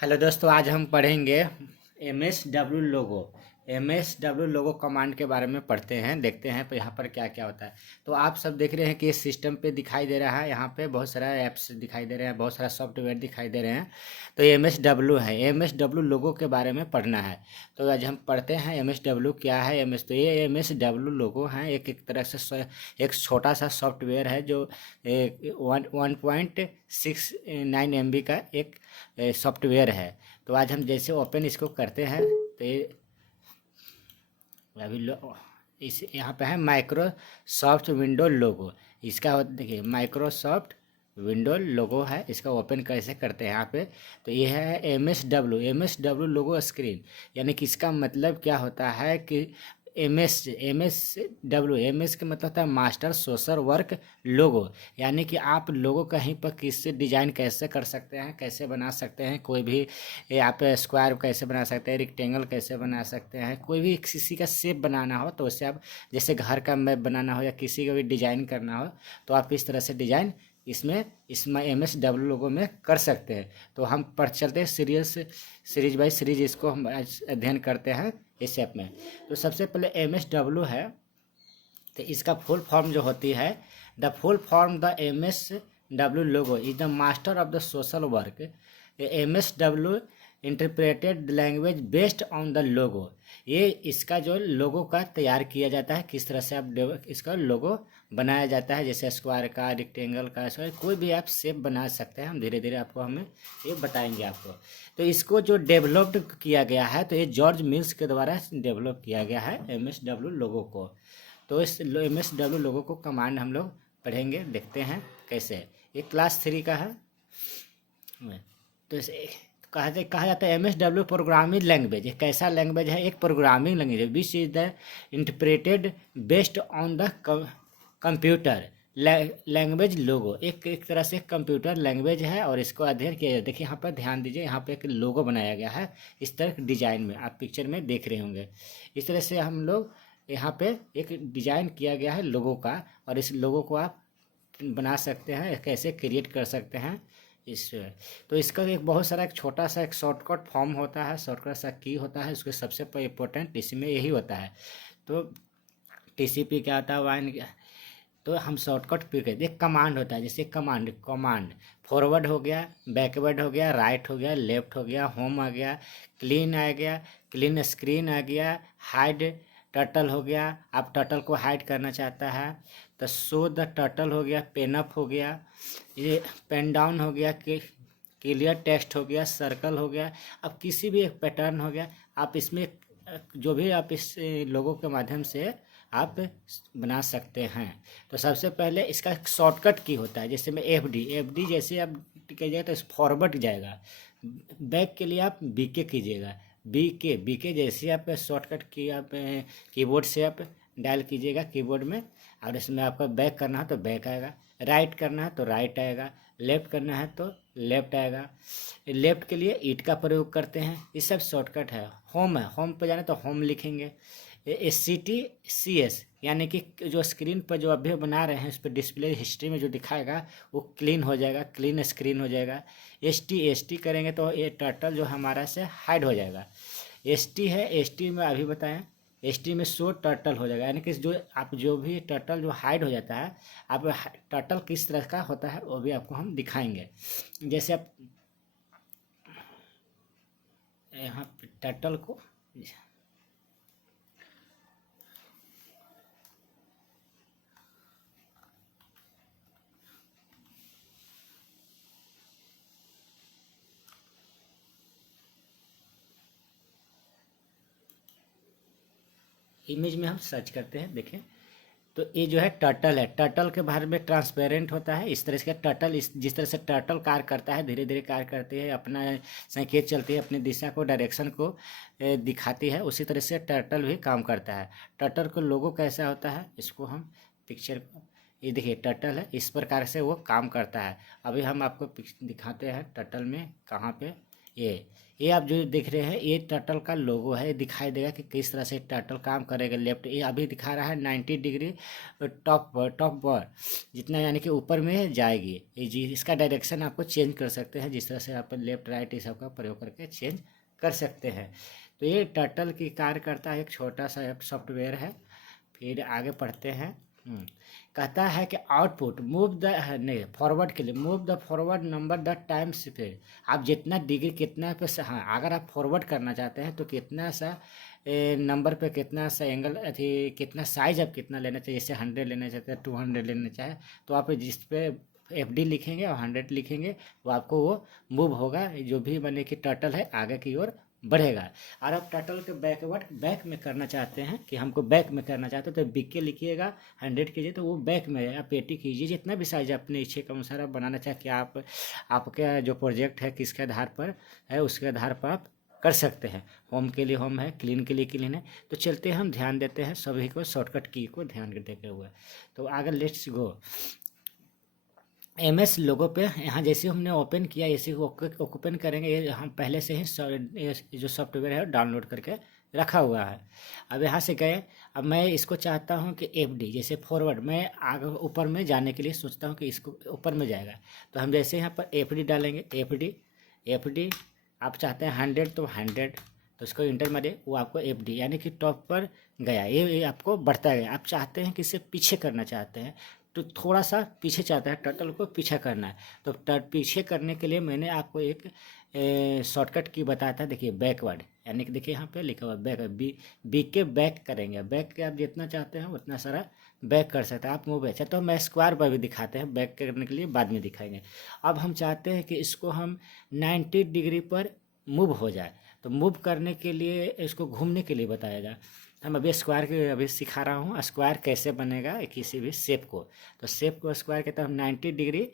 Hello दोस्तों, आज हम पढ़ेंगे एम एस डब्ल्यू लोगो कमांड के बारे में पढ़ते हैं। देखते हैं पर यहाँ पर क्या क्या होता है। तो आप सब देख रहे हैं कि इस सिस्टम पे दिखाई दे रहा है, यहाँ पे बहुत सारा ऐप्स दिखाई दे रहे हैं, बहुत सारा सॉफ्टवेयर दिखाई दे रहे हैं। तो एम एस डब्ल्यू है, एम एस डब्ल्यू लोगो के बारे में पढ़ना है। तो आज हम पढ़ते हैं एम एस डब्ल्यू क्या है। तो ये एम एस डब्ल्यू लोगो है, एक तरह से एक छोटा सा सॉफ्टवेयर है जो 1.69 MB का एक सॉफ्टवेयर है। तो आज हम जैसे ओपन इसको करते हैं तो ये अभी इस यहाँ पे है माइक्रोसॉफ्ट विंडो लोगो। इसका देखिए माइक्रोसॉफ्ट विंडो लोगो है, इसका ओपन कैसे करते हैं यहाँ पे। तो ये है एम एस डब्ल्यू लोगो स्क्रीन। यानी कि इसका मतलब क्या होता है कि एम एस का मतलब होता है मास्टर सोशल वर्क लोगो। यानी कि आप लोगों कहीं पर किससे डिजाइन कैसे कर सकते हैं, कैसे बना सकते हैं, कोई भी आप स्क्वायर कैसे बना सकते हैं, रेक्टेंगल कैसे बना सकते हैं, कोई भी किसी का शेप बनाना हो तो उससे आप जैसे घर का मैप बनाना हो या किसी का भी डिजाइन करना हो तो आप इस तरह से डिजाइन इसमें एम एस डब्ल्यू लोगों में कर सकते हैं। तो हम पढ़ चलते हैं सीरीज बाई सीरीज इसको हम अध्ययन करते हैं इस ऐप में। तो सबसे पहले एम एस डब्ल्यू है, तो इसका फुल फॉर्म जो होती है, the full form the M S W logo is the master of the social work. M S W interpreted language based on the logo. ये इसका जो लोगो का तैयार किया जाता है, किस तरह से आप इसका लोगो बनाया जाता है, जैसे स्क्वायर का, रेक्टेंगल का, स्क्वायर कोई भी आप शेप बना सकते हैं। हम धीरे धीरे आपको हमें ये बताएंगे आपको। तो इसको जो डेवलप्ड किया गया है, तो ये जॉर्ज मिल्स के द्वारा डेवलप किया गया है एम एस डब्ल्यू लोगो को। तो इस एम एस डब्ल्यू लोगों को कमांड हम लोग पढ़ेंगे, देखते हैं कैसे। ये क्लास 3 का है। तो इसे कहा जाता है M S W programming language. एक ऐसा लैंग्वेज है, एक programming language which is the interpreted based on the computer language Logo. एक तरह से कंप्यूटर लैंग्वेज है और इसको अध्ययन किया जाए। देखिए यहाँ पर ध्यान दीजिए, यहाँ पे एक लोगो बनाया गया है इस तरह डिजाइन में, आप पिक्चर में देख रहे होंगे। इस तरह से हम लोग यहाँ पे एक डिजाइन किया गया है लोगो का, और इस लोगो को आप बना सकते हैं, कैसे क्रिएट कर सकते हैं इस। तो इसका एक बहुत सारा एक छोटा सा एक शॉर्टकट फॉर्म होता है, शॉर्टकट सा की होता है, उसके सबसे इम्पोर्टेंट इसमें यही होता है। तो टीसीपी क्या होता है, वाइन। तो हम शॉर्टकट पे कहते हैं, कमांड होता है, जैसे कमांड फॉरवर्ड हो गया, बैकवर्ड हो गया, राइट हो गया, लेफ्ट हो गया, होम आ गया, क्लीन आ गया, क्लीन स्क्रीन आ गया, हाइड टर्टल हो गया, आप टर्टल को हाइड करना चाहता है तो शो द टर्टल हो गया, पेन अप हो गया, ये पेन डाउन हो गया, कि क्लियर टेक्स्ट हो गया, सर्कल हो गया। अब किसी भी एक पैटर्न हो गया, आप इसमें जो भी आप इस लोगों के माध्यम से आप बना सकते हैं। तो सबसे पहले इसका शॉर्टकट की होता है, जैसे में एफ डी जैसे आप कीजिएगा तो फॉरवर्ड जाएगा, बैक के लिए आप बीके कीजिएगा, बीके जैसे आप शॉर्टकट की आप कीबोर्ड से आप डायल कीजिएगा कीबोर्ड में, और इसमें आपका बैक करना है तो बैक आएगा, राइट करना है तो राइट आएगा, लेफ्ट करना है तो लेफ्ट आएगा। लेफ्ट के लिए ईट का प्रयोग करते हैं, ये सब शॉर्टकट है। होम है, होम पर जाना तो होम लिखेंगे। SCTCS यानी कि जो स्क्रीन पर जो अभी बना रहे हैं उस पर डिस्प्ले हिस्ट्री में जो दिखाएगा वो क्लीन हो जाएगा, क्लीन स्क्रीन हो जाएगा। एस टी करेंगे तो ये टर्टल जो हमारा से हाइड हो जाएगा। ST है, ST में अभी बताएं, ST में शो टर्टल हो जाएगा, यानी कि जो आप जो भी टर्टल जो हाइड हो जाता है, आप टर्टल किस तरह का होता है वो भी आपको हम दिखाएंगे। जैसे आप यहाँ टर्टल को इमेज में हम सर्च करते हैं, देखें तो ये जो है टर्टल है। टर्टल के बाहर में ट्रांसपेरेंट होता है, इस तरह से टर्टल जिस तरह से टर्टल कार्य करता है, धीरे धीरे कार्य करती है, अपना संकेत चलती है, अपनी दिशा को, डायरेक्शन को दिखाती है, उसी तरह से टर्टल भी काम करता है। टर्टल का लोगो कैसा होता है, इसको हम पिक्चर, ये देखिए टर्टल है, इस प्रकार से वो काम करता है। अभी हम आपको दिखाते हैं टर्टल में कहाँ पे ये आप जो देख रहे हैं ये टर्टल का लोगो है। ये दिखाई देगा कि किस तरह से टर्टल काम करेगा। लेफ्ट ये अभी दिखा रहा है 90 डिग्री टॉप पर जितना यानी कि ऊपर में जाएगी। ये जी इसका डायरेक्शन आपको चेंज कर सकते हैं, जिस तरह से आप लेफ्ट राइट इस सबका प्रयोग करके चेंज कर सकते हैं। तो ये टर्टल की कार्य करता है, एक छोटा सा सॉफ्टवेयर है। फिर आगे पढ़ते हैं। कहता है कि आउटपुट मूव द नहीं फॉरवर्ड के लिए move the forward number the times पे आप जितना डिग्री कितना पे हाँ अगर आप फॉरवर्ड करना चाहते हैं तो कितना सा नंबर पे कितना सा एंगल अथी कितना साइज आप कितना लेना चाहिए। जैसे 100 लेना चाहते हैं 200 लेना चाहे तो आप जिस पे FD लिखेंगे और 100 लिखेंगे वो आपको वो मूव होगा, जो भी माने कि टर्टल है आगे की ओर बढ़ेगा। और आप टर्टल के बैक में करना चाहते हैं कि हमको बैक में करना चाहते हैं तो बिग के लिखिएगा 100 कीजिए तो वो बैक में आप 80 कीजिए। जितना भी साइज अपने इच्छे के अनुसार आप बनाना चाहे कि आपका जो प्रोजेक्ट है किसके आधार पर है उसके आधार पर आप कर सकते हैं। होम के लिए होम है, क्लीन के लिए क्लीन है। तो चलते हम ध्यान देते हैं सभी को शॉर्टकट की को ध्यान देते हुए। तो आगे लेट्स गो। MS लोगो पे यहाँ जैसे हमने ओपन किया ऐसे ओपन करेंगे। ये हम पहले से ही जो सॉफ्टवेयर है डाउनलोड करके रखा हुआ है। अब यहाँ से गए, अब मैं इसको चाहता हूँ कि FD जैसे फॉरवर्ड मैं आगे ऊपर में जाने के लिए सोचता हूँ कि इसको ऊपर में जाएगा। तो हम जैसे यहाँ पर FD डालेंगे FD आप चाहते हैं 100 तो 100 तो इसको इंटर मारिए वो आपको FD यानी कि टॉप पर गया। ये आपको बढ़ता गया। आप चाहते हैं कि इसे पीछे करना चाहते हैं तो थोड़ा सा पीछे चाहता है टर्टल को पीछे करना है तो पीछे करने के लिए मैंने आपको एक शॉर्टकट की बताया था। देखिए बैकवर्ड यानी कि देखिए यहाँ पे लिखा हुआ बैक बी के बैक करेंगे। बैक के आप जितना चाहते हैं उतना सारा बैक कर सकते हैं आप मूव। अच्छा तो मैं स्क्वायर पर भी दिखाते हैं, बैक करने के लिए बाद में दिखाएंगे। अब हम चाहते हैं कि इसको हम 90 डिग्री पर मूव हो जाए। तो मूव करने के लिए इसको घूमने के लिए बताएगा। हम अभी स्क्वायर के अभी सिखा रहा हूँ स्क्वायर कैसे बनेगा किसी भी शेप को। तो शेप को स्क्वायर कहते हैं 90 डिग्री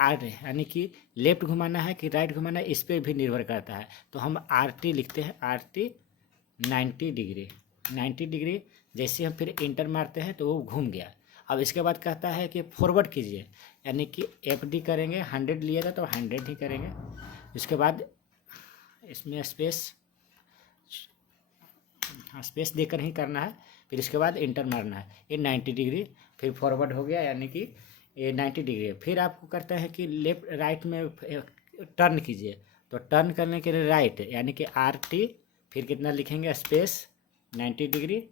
आर यानी कि लेफ्ट घुमाना है कि राइट घुमाना है इस पर भी निर्भर करता है। तो हम RT लिखते हैं RT 90 डिग्री। जैसे हम फिर इंटर मारते हैं तो वो घूम गया। अब इसके बाद कहता है कि फॉरवर्ड कीजिए यानी कि FD करेंगे 100 लिएगा तो 100 ही करेंगे। इसके बाद इसमें स्पेस देकर ही करना है। फिर इसके बाद इंटर मारना है। ये 90 डिग्री फिर फॉरवर्ड हो गया यानी कि ये 90 डिग्री। फिर आपको करता है कि लेफ्ट राइट में टर्न कीजिए। तो टर्न करने के लिए राइट यानी कि RT फिर कितना लिखेंगे स्पेस 90 डिग्री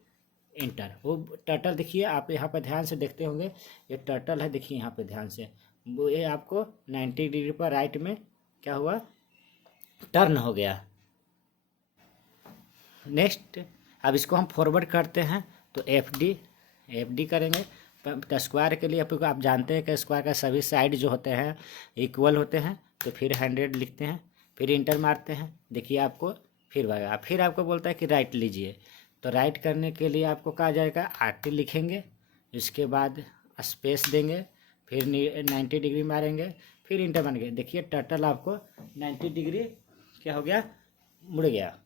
इंटर। वो टर्टल देखिए आप यहाँ पर ध्यान से देखते होंगे ये टर्टल है। देखिए यहाँ पे ध्यान से वो ये आपको 90 डिग्री पर राइट में क्या हुआ टर्न हो गया। नेक्स्ट अब इसको हम फॉरवर्ड करते हैं तो FD करेंगे। तो स्क्वायर के लिए आप जानते हैं कि स्क्वायर का सभी साइड जो होते हैं इक्वल होते हैं। तो फिर 100 लिखते हैं फिर इंटर मारते हैं। देखिए आपको फिर भागा। फिर आपको बोलता है कि राइट लीजिए। तो राइट करने के लिए आपको कहा जाएगा RT लिखेंगे। इसके बाद स्पेस देंगे फिर 90 डिग्री मारेंगे फिर इंटर मारेंगे। देखिए टर्टल आपको 90 डिग्री क्या हो गया मुड़ गया।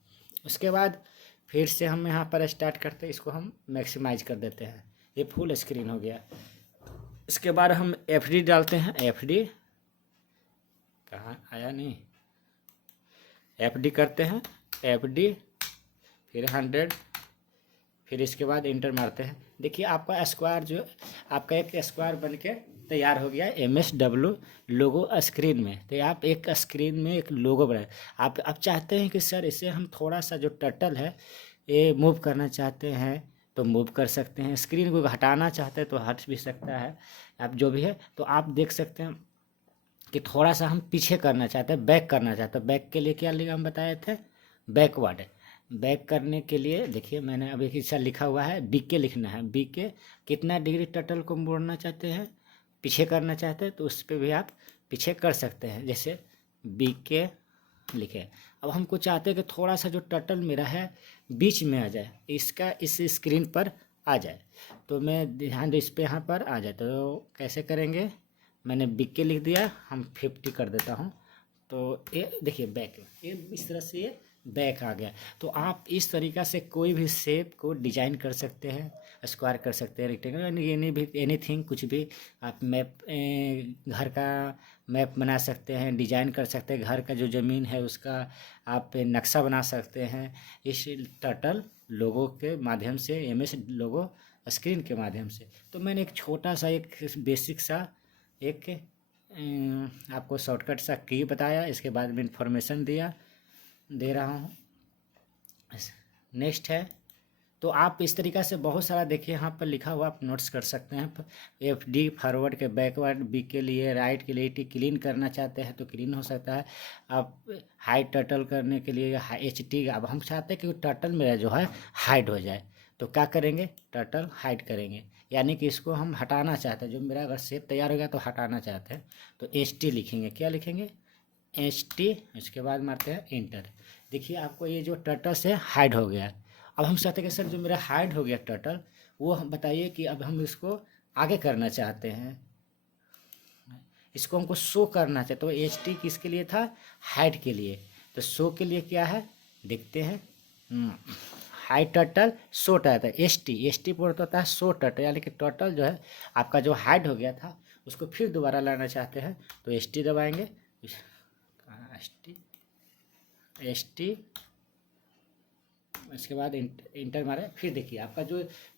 उसके बाद फिर से हम यहाँ पर स्टार्ट करते हैं। इसको हम मैक्सिमाइज कर देते हैं। ये फुल स्क्रीन हो गया। इसके बाद हम FD डालते हैं। FD कहाँ आया नहीं FD करते हैं FD फिर 100 फिर इसके बाद इंटर मारते हैं। देखिए आपका स्क्वायर जो आपका एक स्क्वायर बन के तैयार हो गया MSW लोगो स्क्रीन में। तो आप एक स्क्रीन में एक लोगो बनाए। आप चाहते हैं कि सर इसे हम थोड़ा सा जो टर्टल है ये मूव करना चाहते हैं तो मूव कर सकते हैं। स्क्रीन को हटाना चाहते हैं तो हट भी सकता है। आप जो भी है तो आप देख सकते हैं कि थोड़ा सा हम पीछे करना चाहते हैं बैक करना चाहते हैं। बैक के लिए क्या लिखा हम बताए थे बैकवर्ड। बैक करने के लिए देखिए मैंने अभी हिस्सा लिखा हुआ है BK लिखना है। BK कितना डिग्री टर्टल को मोड़ना चाहते हैं पीछे करना चाहते हैं तो उस पर भी आप पीछे कर सकते हैं। जैसे BK लिखे। अब हमको चाहते हैं कि थोड़ा सा जो टर्टल मेरा है बीच में आ जाए, इसका इस स्क्रीन पर आ जाए। तो मैं ध्यान दो इस पर यहाँ पर आ जाए। तो कैसे करेंगे मैंने BK लिख दिया हम 50 कर देता हूँ। तो ये देखिए बैक ये इस तरह से ये बैक आ गया। तो आप इस तरीक़ा से कोई भी शेप को डिजाइन कर सकते हैं स्क्वायर कर सकते हैं रेक्टेंगल एनी भी एनीथिंग कुछ भी आप मैप घर का मैप बना सकते हैं, डिजाइन कर सकते हैं, घर का जो ज़मीन है उसका आप नक्शा बना सकते हैं इस टर्टल लोगो के माध्यम से, एमएस लोगो स्क्रीन के माध्यम से। तो मैंने एक छोटा सा एक बेसिक सा एक आपको शॉर्टकट सा की बताया, इसके बाद में इंफॉर्मेशन दे रहा हूँ। नेक्स्ट है, तो आप इस तरीक़ा से बहुत सारा देखिए यहाँ पर लिखा हुआ, आप नोट्स कर सकते हैं। FD फॉरवर्ड के बैकवर्ड, B के लिए राइट के लिए, T क्लीन करना चाहते हैं तो क्लीन हो सकता है। आप हाइड टर्टल करने के लिए HT, अब हम चाहते हैं कि टर्टल मेरा जो है हाइड हो जाए, तो क्या करेंगे, टर्टल हाइड करेंगे, यानी कि इसको हम हटाना चाहते हैं, जो मेरा अगर शेप तैयार हो गया तो हटाना चाहते हैं तो HT लिखेंगे। क्या लिखेंगे, HT, इसके बाद मारते हैं इंटर। देखिए आपको ये जो टर्टल से हाइड हो गया। अब हम चाहते हैं कि सर जो मेरा हाइड हो गया टर्टल, वो हम बताइए कि अब हम इसको आगे करना चाहते हैं, इसको हमको शो करना चाहते, तो HT किसके लिए था, हाइड के लिए। तो शो के लिए क्या है, देखते हैं, hide turtle show turtle, HT पर होता है शो टर्टल, यानी कि टर्टल जो है आपका जो हाइड हो गया था उसको फिर दोबारा लाना चाहते हैं तो HT दबाएंगे, HT, इसके बाद इंटर मारे। फिर देखिए आपका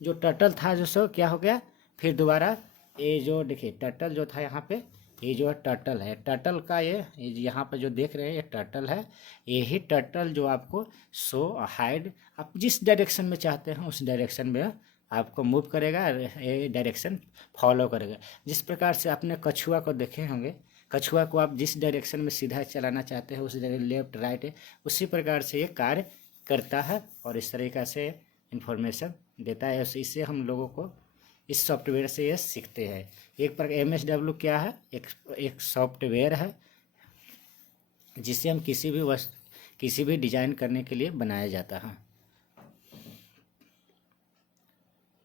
जो टर्टल था जो सो क्या हो गया, फिर दोबारा ये जो देखिए टर्टल जो था यहाँ पे, ये जो टर्टल है, टर्टल का ये यहाँ पर जो देख रहे हैं ये टर्टल है। यही टर्टल जो आपको शो हाइड, आप जिस डायरेक्शन में चाहते हैं उस डायरेक्शन में आपको मूव करेगा, ये डायरेक्शन फॉलो करेगा। जिस प्रकार से आपने कछुआ को देखे होंगे, कछुआ को आप जिस डायरेक्शन में सीधा चलाना चाहते हैं उस लेफ्ट राइट, उसी प्रकार से ये कार्य करता है और इस तरीक़ा से इन्फॉर्मेशन देता है। इससे हम लोगों को इस सॉफ्टवेयर से ये सीखते हैं। एक प्रकार MSW क्या है, एक सॉफ्टवेयर है जिसे हम किसी भी डिज़ाइन करने के लिए बनाया जाता है।